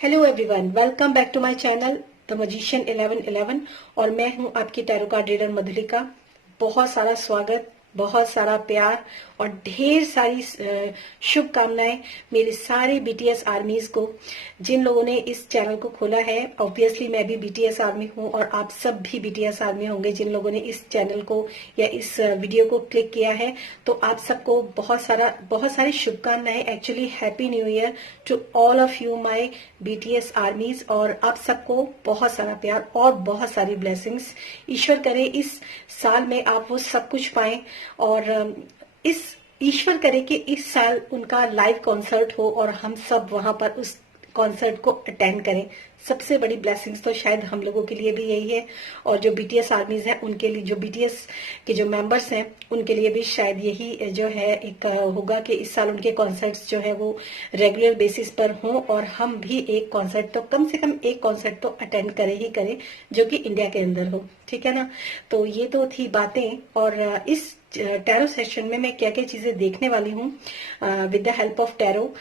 Hello everyone, welcome back to my channel the magician 1111 और मैं हूं आपकी टैरो कार्ड रीडर मधुलिका। बहुत सारा स्वागत, बहुत सारा प्यार और ढेर सारी शुभकामनाएं मेरे सारे बीटीएस आर्मीज को, जिन लोगों ने इस चैनल को खोला है। ऑब्वियसली मैं भी बीटीएस आर्मी हूं और आप सब भी बीटीएस आर्मी होंगे जिन लोगों ने इस चैनल को या इस वीडियो को क्लिक किया है। तो आप सबको बहुत सारी शुभकामनाएं। Actually happy new year to all of you my BTS armies, और आप सबको बहुत सारा प्यार और बहुत सारी ब्लेसिंग्स। ईश्वर करे इस साल में आप वो सब कुछ पाएं और इस ईश्वर करे कि इस साल उनका लाइव कॉन्सर्ट हो और हम सब वहां पर उस कॉन्सर्ट को अटेंड करें। सबसे बड़ी ब्लेसिंग्स तो शायद हम लोगों के लिए भी यही है, और जो बीटीएस आर्मीज हैं उनके लिए, जो बीटीएस के जो मेंबर्स हैं उनके लिए भी शायद यही जो है एक होगा कि इस साल उनके कॉन्सर्ट्स जो है वो रेगुलर बेसिस पर हों और हम भी एक कॉन्सर्ट तो कम से कम एक कॉन्सर्ट तो अटेंड करें ही करें जो कि इंडिया के अंदर हो। ठीक है ना। तो ये तो थी बातें, और इस टैरो सेशन में मैं क्या क्या चीजें देखने वाली हूँ with the help of tarot.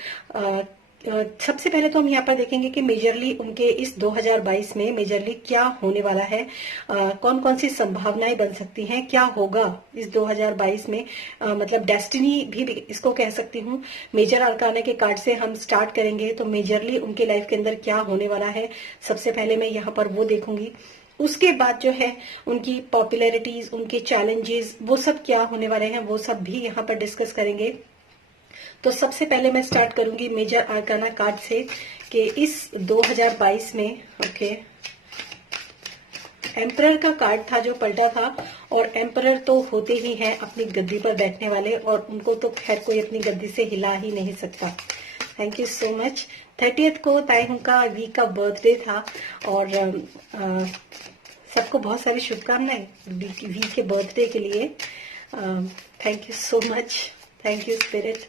सबसे पहले तो हम यहाँ पर देखेंगे कि मेजरली उनके इस 2022 में मेजरली क्या होने वाला है, कौन कौन सी संभावनाएं बन सकती हैं, क्या होगा इस 2022 में। मतलब डेस्टिनी भी इसको कह सकती हूँ। मेजर आर्काना के कार्ड से हम स्टार्ट करेंगे तो मेजरली उनके लाइफ के अंदर क्या होने वाला है, सबसे पहले मैं यहाँ पर वो देखूंगी। उसके बाद जो है उनकी पॉपुलैरिटीज, उनके चैलेंजेस, वो सब क्या होने वाले हैं, वो सब भी यहाँ पर डिस्कस करेंगे। तो सबसे पहले मैं स्टार्ट करूंगी मेजर आर्काना कार्ड से कि इस 2022 में एम्परर का कार्ड था जो पलटा था, और एम्परर तो होते ही हैं अपनी गद्दी पर बैठने वाले, और उनको तो खैर कोई अपनी गद्दी से हिला ही नहीं सकता। Thank you so much. 30th को ताइहुं का वी का बर्थडे था, और सबको बहुत सारी शुभकामनाएं वी के बर्थडे के लिए। Thank you so much, thank you spirit.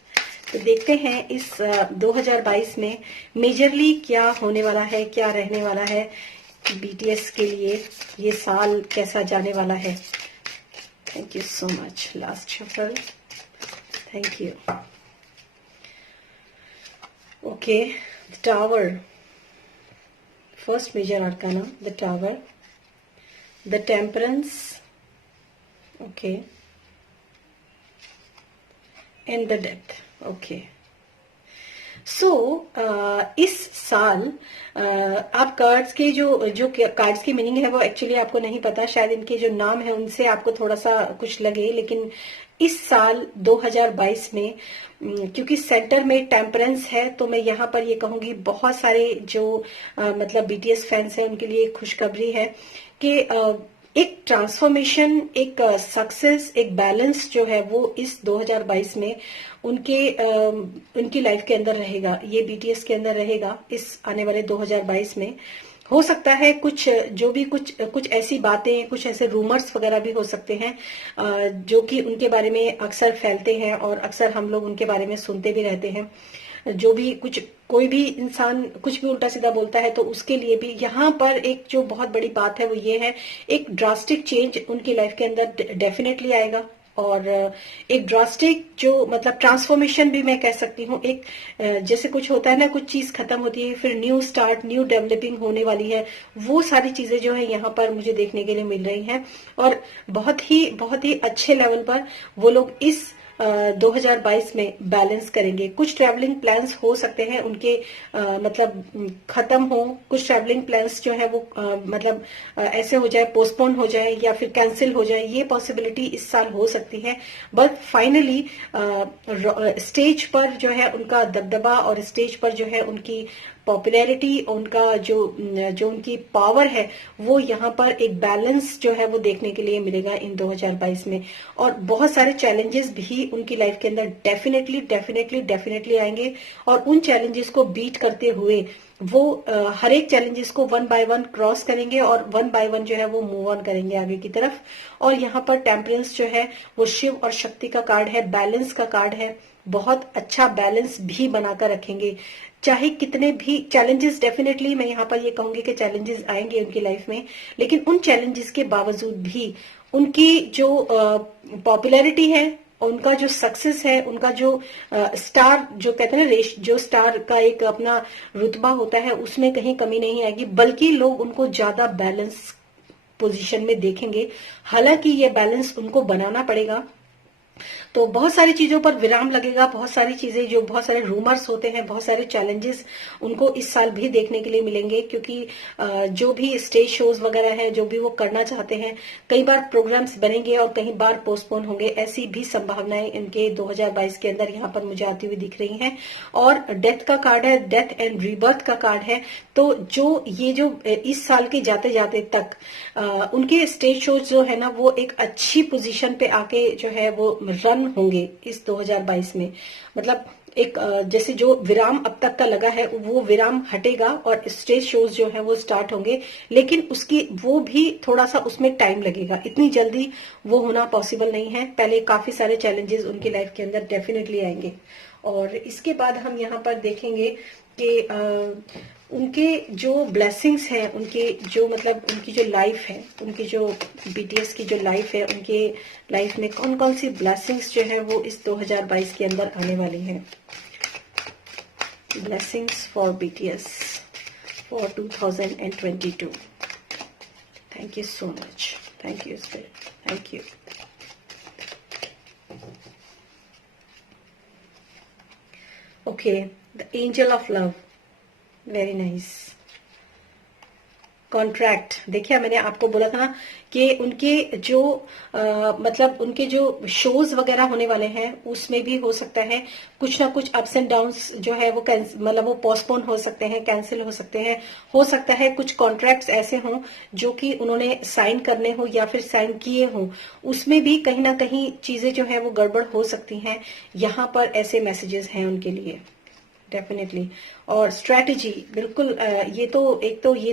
तो देखते हैं इस 2022 में मेजरली क्या होने वाला है, क्या रहने वाला है बीटीएस के लिए, ये साल कैसा जाने वाला है। Thank you so much. Last shuffle, thank you. Okay, the tower, first major arcana, the tower, the temperance, okay, and the death. Okay, so इस साल आप कार्ड्स के जो कार्ड्स की मीनिंग है वो एक्चुअली आपको नहीं पता, शायद इनके जो नाम है उनसे आपको थोड़ा सा कुछ लगे, लेकिन इस साल 2022 में क्योंकि सेंटर में टेम्परेंस है तो मैं यहाँ पर ये कहूंगी बहुत सारे जो मतलब बीटीएस फैंस हैं उनके लिए खुशखबरी है कि एक ट्रांसफॉर्मेशन, एक सक्सेस, एक बैलेंस जो है वो इस 2022 में उनकी लाइफ के अंदर रहेगा, ये बीटीएस के अंदर रहेगा इस आने वाले 2022 में। हो सकता है कुछ ऐसी बातें, कुछ ऐसे रूमर्स वगैरह भी हो सकते हैं जो कि उनके बारे में अक्सर फैलते हैं और अक्सर हम लोग उनके बारे में सुनते भी रहते हैं। जो भी कोई भी इंसान कुछ भी उल्टा सीधा बोलता है तो उसके लिए भी यहाँ पर एक जो बहुत बड़ी बात है वो ये है, एक ड्रास्टिक चेंज उनकी लाइफ के अंदर डेफिनेटली आएगा, और एक ड्रास्टिक जो मतलब ट्रांसफॉर्मेशन भी मैं कह सकती हूँ। एक जैसे कुछ होता है ना, कुछ चीज खत्म होती है फिर न्यू स्टार्ट, न्यू डेवलपिंग होने वाली है, वो सारी चीजें जो है यहाँ पर मुझे देखने के लिए मिल रही हैं, और बहुत ही अच्छे लेवल पर वो लोग इस 2022 में बैलेंस करेंगे। कुछ ट्रैवलिंग प्लान्स हो सकते हैं उनके मतलब खत्म हो, कुछ ट्रैवलिंग प्लान्स जो है वो मतलब ऐसे हो जाए, पोस्टपोन हो जाए या फिर कैंसिल हो जाए, ये पॉसिबिलिटी इस साल हो सकती है। बट फाइनली स्टेज पर जो है उनका दबदबा, और स्टेज पर जो है उनकी पॉपुलैरिटी, उनका जो उनकी पावर है, वो यहाँ पर एक बैलेंस जो है वो देखने के लिए मिलेगा इन 2022 में। और बहुत सारे चैलेंजेस भी उनकी लाइफ के अंदर डेफिनेटली आएंगे, और उन चैलेंजेस को बीट करते हुए वो हर एक चैलेंजेस को वन बाय वन क्रॉस करेंगे और वन बाय वन जो है वो मूव ऑन करेंगे आगे की तरफ। और यहाँ पर टेम्परेंस जो है वो शिव और शक्ति का कार्ड है, बैलेंस का कार्ड है। बहुत अच्छा बैलेंस भी बनाकर रखेंगे, चाहे कितने भी चैलेंजेस, डेफिनेटली मैं यहाँ पर ये कहूंगी कि चैलेंजेस आएंगे उनकी लाइफ में, लेकिन उन चैलेंजेस के बावजूद भी उनकी जो पॉपुलैरिटी है उनका जो सक्सेस है, उनका जो स्टार जो कहते हैं ना, रेश जो स्टार का एक अपना रुतबा होता है, उसमें कहीं कमी नहीं आएगी, बल्कि लोग उनको ज्यादा बैलेंस पोजीशन में देखेंगे। हालांकि ये बैलेंस उनको बनाना पड़ेगा। तो बहुत सारी चीजों पर विराम लगेगा, बहुत सारी चीजें जो बहुत सारे रूमर्स होते हैं, बहुत सारे चैलेंजेस उनको इस साल भी देखने के लिए मिलेंगे, क्योंकि जो भी स्टेज शोज वगैरह है, जो भी वो करना चाहते हैं, कई बार प्रोग्राम्स बनेंगे और कई बार पोस्टपोन होंगे। ऐसी भी संभावनाएं इनके 2022 के अंदर यहाँ पर मुझे आती हुई दिख रही हैं। और डेथ का कार्ड है, डेथ एंड रीबर्थ का कार्ड है। तो जो ये जो इस साल के जाते जाते तक उनके स्टेज शोज जो है ना, वो एक अच्छी पोजीशन पे आके जो है वो रन होंगे इस 2022 में। मतलब एक जैसे जो विराम अब तक का लगा है, वो विराम हटेगा और स्टेज शोज जो है वो स्टार्ट होंगे, लेकिन उसकी वो भी थोड़ा सा उसमें टाइम लगेगा, इतनी जल्दी वो होना पॉसिबल नहीं है। पहले काफी सारे चैलेंजेस उनकी लाइफ के अंदर डेफिनेटली आएंगे। और इसके बाद हम यहाँ पर देखेंगे कि उनके जो ब्लेसिंग्स हैं, उनके जो मतलब उनकी जो लाइफ है, उनकी जो बीटीएस की जो लाइफ है, उनके लाइफ में कौन कौन सी ब्लेसिंग्स जो है वो इस 2022 के अंदर आने वाली हैं। Blessings for BTS for 2022। Thank you so much, thank you spirit, thank you. Okay, the angel of love, very nice. Contract, देखिए मैंने आपको बोला था ना कि उनके जो मतलब उनके जो शोज वगैरह होने वाले हैं, उसमें भी हो सकता है कुछ ना कुछ अप्स एंड डाउन्स जो है वो मतलब वो पोस्टपोन हो सकते हैं, कैंसिल हो सकते हैं। हो सकता है कुछ कॉन्ट्रैक्ट्स ऐसे हों जो कि उन्होंने साइन करने हो या फिर साइन किए हों, उसमें भी कहीं ना कहीं चीजें जो है वो गड़बड़ हो सकती हैं। यहाँ पर ऐसे मैसेजेस हैं उनके लिए डेफिनेटली। और स्ट्रैटेजी बिल्कुल ये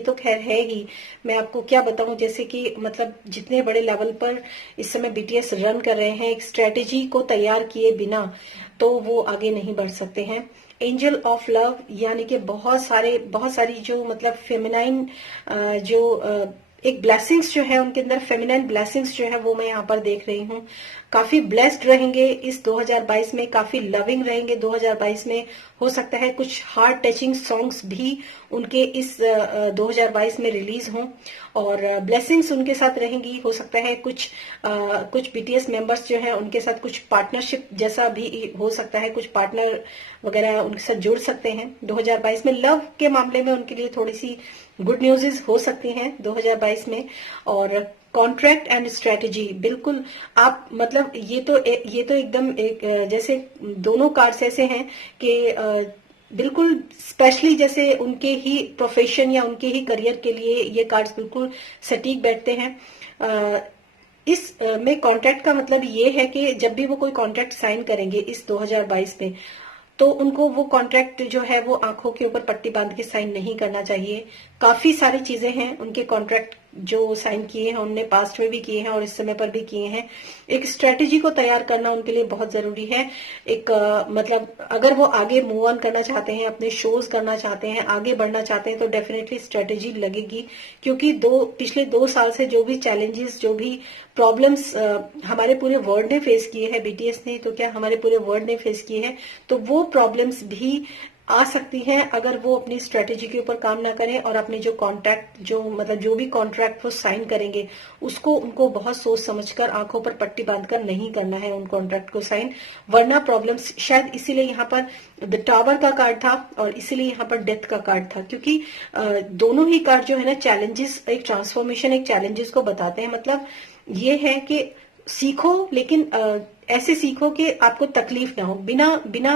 तो खैर है ही। मैं आपको क्या बताऊं, जैसे कि मतलब जितने बड़े लेवल पर इस समय बीटीएस रन कर रहे हैं, एक स्ट्रैटेजी को तैयार किए बिना तो वो आगे नहीं बढ़ सकते हैं। एंजल ऑफ लव यानी कि बहुत सारी जो मतलब फेमिनाइन जो एक ब्लेसिंग्स जो है उनके अंदर, फेमिनाइन ब्लेसिंग्स जो है वो मैं यहाँ पर देख रही हूँ। काफी ब्लेस्ड रहेंगे इस 2022 में, काफी लविंग रहेंगे 2022 में। हो सकता है कुछ हार्ट टचिंग सॉन्ग्स भी उनके इस 2022 में रिलीज हों और ब्लेसिंग्स उनके साथ रहेंगी। हो सकता है कुछ बीटीएस मेंबर्स जो है उनके साथ कुछ पार्टनरशिप जैसा भी हो सकता है, कुछ पार्टनर वगैरह उनके साथ जुड़ सकते हैं 2022 में। लव के मामले में उनके लिए थोड़ी सी गुड न्यूज़ हो सकती हैं 2022 में। और कॉन्ट्रैक्ट एंड स्ट्रेटेजी, बिल्कुल आप मतलब ये तो एकदम एक जैसे दोनों कार्ड्स ऐसे हैं कि बिल्कुल स्पेशली जैसे उनके ही प्रोफेशन या उनके ही करियर के लिए ये कार्ड्स बिल्कुल सटीक बैठते हैं। इस में कॉन्ट्रैक्ट का मतलब ये है कि जब भी वो कोई कॉन्ट्रैक्ट साइन करेंगे इस 2022 में, तो उनको वो कॉन्ट्रैक्ट जो है वो आंखों के ऊपर पट्टी बांध के साइन नहीं करना चाहिए। काफी सारी चीजें हैं उनके कॉन्ट्रैक्ट जो साइन किए हैं, उनने पास्ट में भी किए हैं और इस समय पर भी किए हैं। एक स्ट्रेटेजी को तैयार करना उनके लिए बहुत जरूरी है। एक मतलब अगर वो आगे मूव ऑन करना चाहते हैं, अपने शोज करना चाहते हैं, आगे बढ़ना चाहते हैं, तो डेफिनेटली स्ट्रेटेजी लगेगी। क्योंकि पिछले 2 साल से जो भी चैलेंजेस, जो भी प्रॉब्लम्स हमारे पूरे वर्ल्ड ने फेस किए हैं, बीटीएस ने तो क्या हमारे पूरे वर्ल्ड ने फेस किए हैं, तो वो प्रॉब्लम्स भी आ सकती हैं अगर वो अपनी स्ट्रेटेजी के ऊपर काम ना करें और अपने जो कॉन्ट्रैक्ट जो भी कॉन्ट्रैक्ट वो साइन करेंगे उसको उनको बहुत सोच समझकर आंखों पर पट्टी बांधकर नहीं करना है उन कॉन्ट्रैक्ट को साइन, वरना प्रॉब्लम्स। शायद इसीलिए यहाँ पर द टावर का कार्ड था और इसीलिए यहाँ पर डेथ का कार्ड था, क्योंकि दोनों ही कार्ड जो है ना चैलेंजेस, एक ट्रांसफॉर्मेशन, एक चैलेंजेस को बताते हैं। मतलब ये है कि सीखो, लेकिन ऐसे सीखो कि आपको तकलीफ ना हो। बिना बिना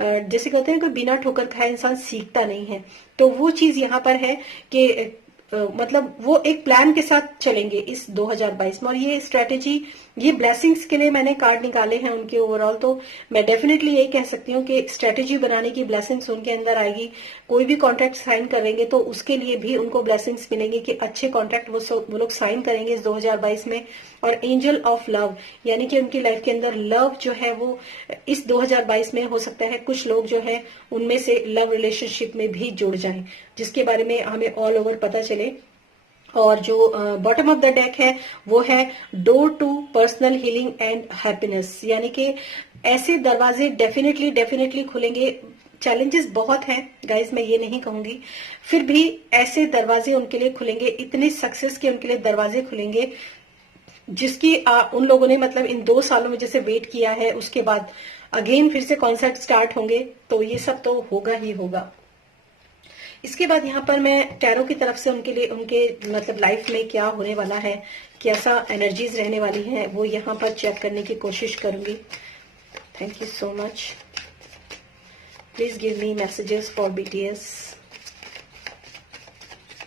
जैसे कहते हैं कि बिना ठोकर खाए इंसान सीखता नहीं है, तो वो चीज यहाँ पर है कि मतलब वो एक प्लान के साथ चलेंगे इस 2022 में। और ये स्ट्रेटेजी, ये ब्लेसिंग्स के लिए मैंने कार्ड निकाले हैं उनके ओवरऑल, तो मैं डेफिनेटली यही कह सकती हूँ कि स्ट्रेटेजी बनाने की ब्लेसिंग्स उनके अंदर आएगी। कोई भी कॉन्ट्रैक्ट साइन करेंगे तो उसके लिए भी उनको ब्लेसिंग्स मिलेंगे कि अच्छे कॉन्ट्रैक्ट वो लोग साइन करेंगे इस 2022 में। और एंजल ऑफ लव यानी कि उनकी लाइफ के अंदर लव जो है वो इस 2022 में हो सकता है कुछ लोग जो है उनमें से लव रिलेशनशिप में भी जुड़ जाएं, जिसके बारे में हमें ऑल ओवर पता चले। और जो बॉटम ऑफ द डेक है वो है door to personal healing and happiness, यानी कि ऐसे दरवाजे डेफिनेटली डेफिनेटली खुलेंगे। चैलेंजेस बहुत हैं गाइस, मैं ये नहीं कहूंगी, फिर भी ऐसे दरवाजे उनके लिए खुलेंगे, इतने सक्सेस के उनके लिए दरवाजे खुलेंगे जिसकी उन लोगों ने मतलब इन 2 सालों में जैसे वेट किया है, उसके बाद अगेन फिर से कॉन्सर्ट स्टार्ट होंगे, तो ये सब तो होगा ही होगा। इसके बाद यहाँ पर मैं टैरो की तरफ से उनके लिए, उनके मतलब लाइफ में क्या होने वाला है, कैसा एनर्जीज रहने वाली हैं, वो यहाँ पर चेक करने की कोशिश करूंगी। Thank you so much. Please give me messages for BTS,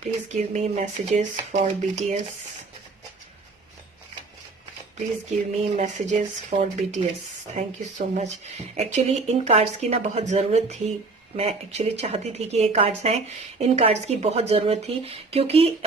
please give me messages for BTS, please give me messages for BTS. Thank you so much. Actually in cards की ना बहुत जरूरत थी, मैं एक्चुअली चाहती थी कि ये कार्ड्स आए, इन कार्ड्स की बहुत जरूरत थी, क्योंकि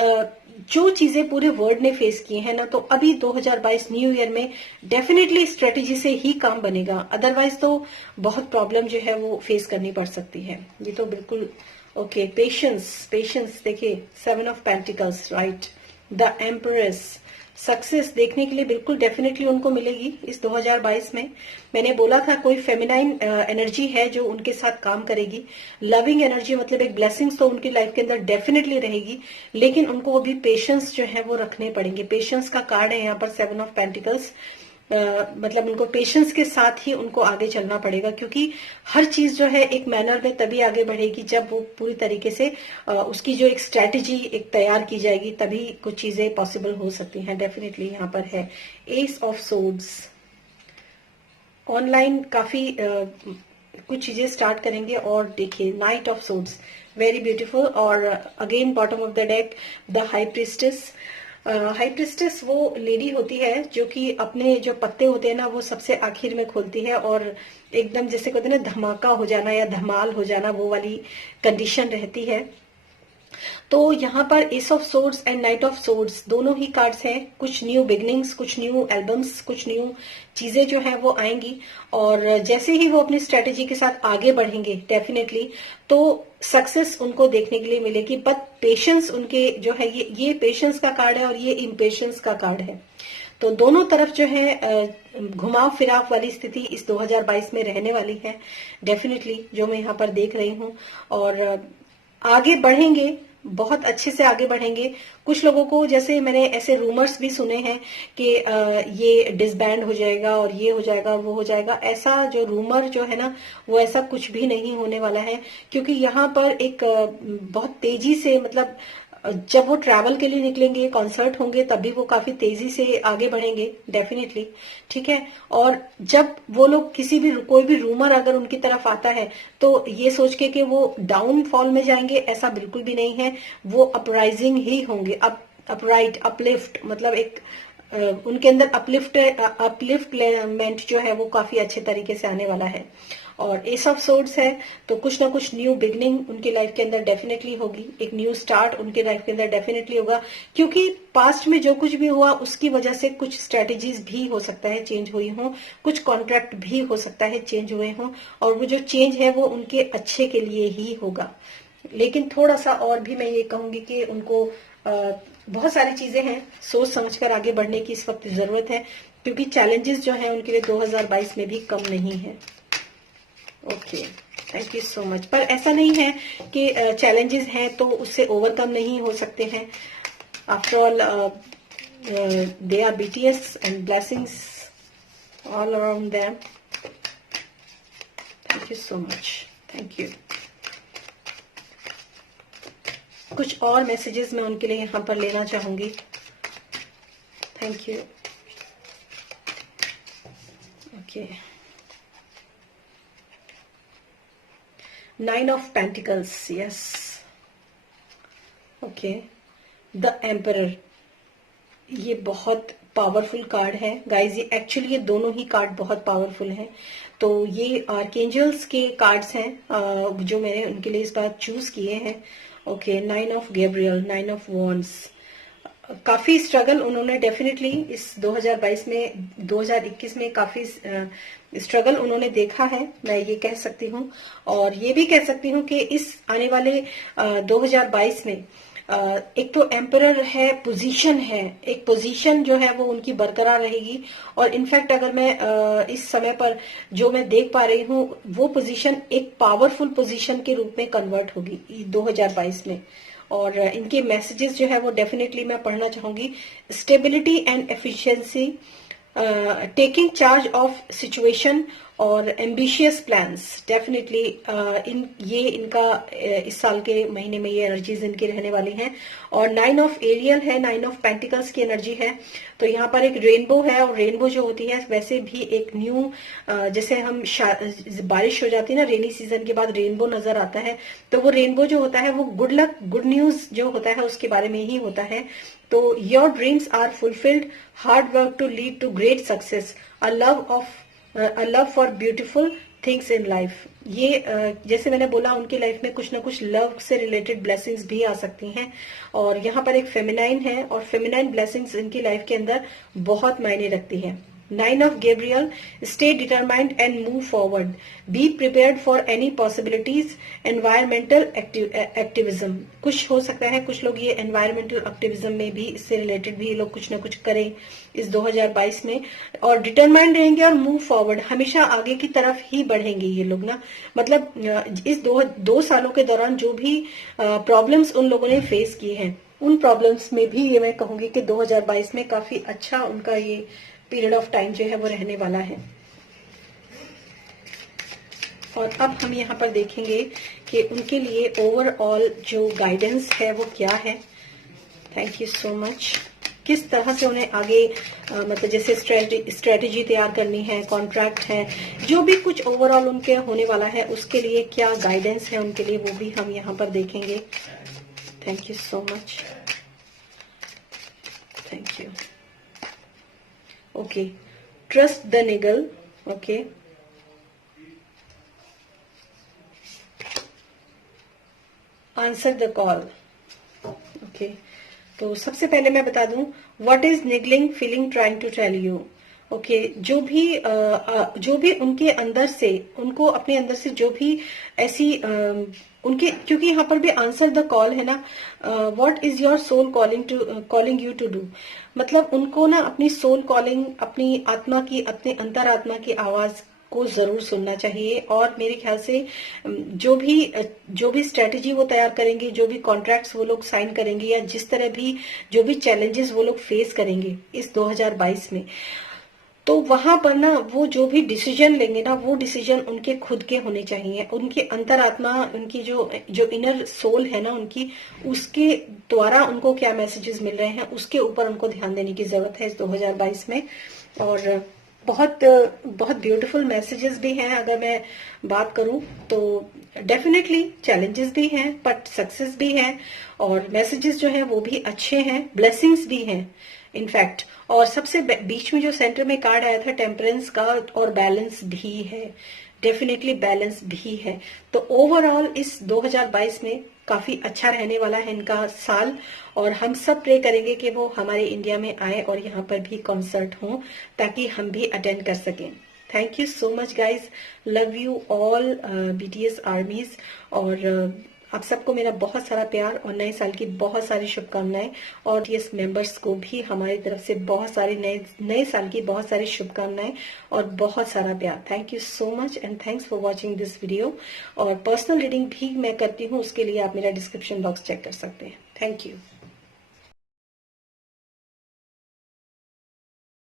जो चीजें पूरे वर्ल्ड ने फेस की हैं ना, तो अभी 2022 न्यू ईयर में डेफिनेटली स्ट्रेटेजी से ही काम बनेगा, अदरवाइज तो बहुत प्रॉब्लम जो है वो फेस करनी पड़ सकती है। ये तो बिल्कुल ओके। पेशेंस, पेशेंस देखिए, 7 of pentacles, right, the empress. Success देखने के लिए बिल्कुल डेफिनेटली उनको मिलेगी इस 2022 में। मैंने बोला था कोई फेमिनाइन एनर्जी है जो उनके साथ काम करेगी, लविंग एनर्जी, मतलब एक ब्लेसिंग्स तो उनकी लाइफ के अंदर डेफिनेटली रहेगी, लेकिन उनको वो भी पेशेंस जो है वो रखने पड़ेंगे। पेशेंस का कार्ड है यहाँ पर 7 ऑफ पेंटिकल्स। मतलब उनको पेशेंस के साथ ही उनको आगे चलना पड़ेगा, क्योंकि हर चीज जो है एक मैनर में तभी आगे बढ़ेगी जब वो पूरी तरीके से उसकी जो एक स्ट्रेटेजी एक तैयार की जाएगी, तभी कुछ चीजें पॉसिबल हो सकती हैं। डेफिनेटली यहाँ पर है एस ऑफ सोर्ड्स। ऑनलाइन काफी कुछ चीजें स्टार्ट करेंगे, और देखिए knight of swords, very beautiful. और again bottom of the deck the high priestess. High priestess वो लेडी होती है जो कि अपने जो पत्ते होते हैं ना वो सबसे आखिर में खोलती है, और एकदम जैसे कहते हैं ना धमाका हो जाना या धमाल हो जाना, वो वाली कंडीशन रहती है। तो यहाँ पर S of swords and night of swords दोनों ही कार्ड्स हैं। कुछ न्यू बिगनिंग्स, कुछ न्यू एल्बम्स, कुछ न्यू चीजें जो है वो आएंगी, और जैसे ही वो अपनी स्ट्रेटेजी के साथ आगे बढ़ेंगे डेफिनेटली तो सक्सेस उनको देखने के लिए मिलेगी। बट पेशेंस उनके जो है, ये पेशेंस का कार्ड है और ये इम्पेशेंस का कार्ड है। तो दोनों तरफ जो है घुमाव फिराव वाली स्थिति इस 2022 में रहने वाली है डेफिनेटली, जो मैं यहाँ पर देख रही हूँ। और आगे बढ़ेंगे, बहुत अच्छे से आगे बढ़ेंगे। कुछ लोगों को, जैसे मैंने ऐसे रूमर्स भी सुने हैं कि ये डिसबैंड हो जाएगा और ये हो जाएगा वो हो जाएगा, ऐसा जो रूमर जो है ना वो ऐसा कुछ भी नहीं होने वाला है, क्योंकि यहाँ पर एक बहुत तेजी से, मतलब जब वो ट्रैवल के लिए निकलेंगे, कॉन्सर्ट होंगे, तभी वो काफी तेजी से आगे बढ़ेंगे डेफिनेटली, ठीक है। और जब वो लोग किसी भी कोई भी रूमर अगर उनकी तरफ आता है तो ये सोच के कि वो डाउनफॉल में जाएंगे, ऐसा बिल्कुल भी नहीं है। वो अपराइजिंग ही होंगे, अपराइट, अपलिफ्ट, मतलब एक उनके अंदर अपलिफ्टमेंट जो है वो काफी अच्छे तरीके से आने वाला है। और एस ऑफ सोर्ड्स है, तो कुछ ना कुछ न्यू बिगनिंग उनकी लाइफ के अंदर डेफिनेटली होगी, एक न्यू स्टार्ट उनके लाइफ के अंदर डेफिनेटली होगा, क्योंकि पास्ट में जो कुछ भी हुआ उसकी वजह से कुछ स्ट्रेटेजीज भी हो सकता है चेंज हुई हो, कुछ कॉन्ट्रैक्ट भी हो सकता है चेंज हुए हों, और वो जो चेंज है वो उनके अच्छे के लिए ही होगा। लेकिन थोड़ा सा और भी मैं ये कहूंगी कि उनको बहुत सारी चीजें हैं, सोच समझकर आगे बढ़ने की इस वक्त जरूरत है, क्योंकि चैलेंजेस जो हैं उनके लिए 2022 में भी कम नहीं है। Okay, thank you so much. पर ऐसा नहीं है कि चैलेंजेस हैं तो उससे ओवरकम नहीं हो सकते हैं। After all they are BTS and blessings all around them. Thank you so much, thank you. कुछ और मैसेजेस मैं उनके लिए यहाँ पर लेना चाहूंगी। Thank you. Okay, 9 of pentacles, yes, okay, the emperor, ये बहुत पावरफुल कार्ड है गाइज। ये एक्चुअली ये दोनों ही कार्ड बहुत पावरफुल हैं। तो ये आर्कएंजल्स के कार्ड्स हैं जो मैंने उनके लिए इस बार चूज किए हैं। Okay, 9 of Gabriel, 9 of wands. काफी स्ट्रगल उन्होंने डेफिनेटली इस 2022 में, 2021 में काफी स्ट्रगल उन्होंने देखा है, मैं ये कह सकती हूँ। और ये भी कह सकती हूँ कि इस आने वाले 2022 में एक तो एम्परर है, पोजीशन है, एक पोजीशन जो है वो उनकी बरकरार रहेगी। और इनफैक्ट अगर मैं इस समय पर जो मैं देख पा रही हूँ, वो पोजीशन एक पावरफुल पोजीशन के रूप में कन्वर्ट होगी 2022 में। और इनके मैसेजेस जो है वो डेफिनेटली मैं पढ़ना चाहूंगी। Stability and efficiency, taking charge of situation और एम्बिशियस प्लान्स, डेफिनेटली इनका इस साल के महीने में ये एनर्जीज इनकी रहने वाली हैं। और 9 ऑफ एरियल है, 9 ऑफ पेंटिकल्स की एनर्जी है। तो यहाँ पर एक रेनबो है, और रेनबो जो होती है वैसे भी एक न्यू, जैसे हम बारिश हो जाती है ना, रेनी सीजन के बाद रेनबो नजर आता है, तो वो रेनबो जो होता है वो गुड लक, गुड न्यूज जो होता है उसके बारे में ही होता है। तो your dreams are fulfilled, hard work to lead to great success, a love for beautiful things in life. ये जैसे मैंने बोला, उनकी लाइफ में कुछ ना कुछ लव से रिलेटेड ब्लेसिंग्स भी आ सकती हैं। और यहाँ पर एक फेमिनाइन है, और फेमिनाइन ब्लेसिंग्स इनकी लाइफ के अंदर बहुत मायने रखती है। 9 of Gabriel, stay determined and move forward. Be prepared for any possibilities. Environmental activism, कुछ हो सकता है कुछ लोग ये environmental activism में भी, इससे रिलेटेड भी ये लोग कुछ ना कुछ करें इस 2022 में। और डिटरमाइंड रहेंगे और मूव फॉरवर्ड, हमेशा आगे की तरफ ही बढ़ेंगे ये लोग ना। मतलब इस दो सालों के दौरान जो भी प्रॉब्लम्स उन लोगों ने फेस किए हैं, उन प्रॉब्लम्स में भी ये मैं कहूंगी कि 2022 में काफी अच्छा उनका ये पीरियड ऑफ टाइम जो है वो रहने वाला है। और अब हम यहाँ पर देखेंगे कि उनके लिए ओवरऑल जो गाइडेंस है वो क्या है। Thank you so much. किस तरह से उन्हें आगे मतलब जैसे स्ट्रेटेजी तैयार करनी है, कॉन्ट्रैक्ट है, जो भी कुछ ओवरऑल उनके होने वाला है उसके लिए क्या गाइडेंस है उनके लिए, वो भी हम यहाँ पर देखेंगे। Thank you so much. Thank you. Okay, trust the niggle. Okay, answer the call. Okay, तो सबसे पहले मैं बता दूं, what is niggling feeling trying to tell you. Okay, जो भी उनके अंदर से, उनको अपने अंदर से जो भी ऐसी उनके, क्योंकि यहाँ पर भी आंसर द कॉल है ना, what is your soul calling you to do. मतलब उनको ना अपनी सोल कॉलिंग, अपनी आत्मा की, अपने अंतरात्मा की आवाज को जरूर सुनना चाहिए। और मेरे ख्याल से जो भी स्ट्रेटेजी वो तैयार करेंगे, जो भी कॉन्ट्रैक्ट्स वो लोग साइन करेंगे, या जिस तरह भी जो भी चैलेंजेस वो लोग फेस करेंगे इस 2022 में, तो वहां पर ना वो जो भी डिसीजन लेंगे ना, वो डिसीजन उनके खुद के होने चाहिए। उनकी अंतरात्मा, उनकी जो इनर सोल है ना उनकी, उसके द्वारा उनको क्या मैसेजेस मिल रहे हैं उसके ऊपर उनको ध्यान देने की जरूरत है इस 2022 में। और बहुत बहुत ब्यूटीफुल मैसेजेस भी हैं। अगर मैं बात करूं तो डेफिनेटली चैलेंजेस भी हैं, बट सक्सेस भी है, और मैसेजेस जो हैं वो भी अच्छे हैं, ब्लेसिंग्स भी हैं इनफैक्ट। और सबसे बीच में जो सेंटर में कार्ड आया था टेम्परेंस का, और बैलेंस भी है, डेफिनेटली बैलेंस भी है। तो ओवरऑल इस 2022 में काफी अच्छा रहने वाला है इनका साल। और हम सब प्रे करेंगे कि वो हमारे इंडिया में आए और यहाँ पर भी कॉन्सर्ट हो, ताकि हम भी अटेंड कर सकें। Thank you so much guys, love you all BTS आर्मीज। और आप सबको मेरा बहुत सारा प्यार और नए साल की बहुत सारी शुभकामनाएं। और BTS मेंबर्स को भी हमारी तरफ से बहुत सारी नए साल की बहुत सारी शुभकामनाएं और बहुत सारा प्यार। Thank you so much and thanks for watching this video. और पर्सनल रीडिंग भी मैं करती हूँ, उसके लिए आप मेरा डिस्क्रिप्शन बॉक्स चेक कर सकते हैं। Thank you.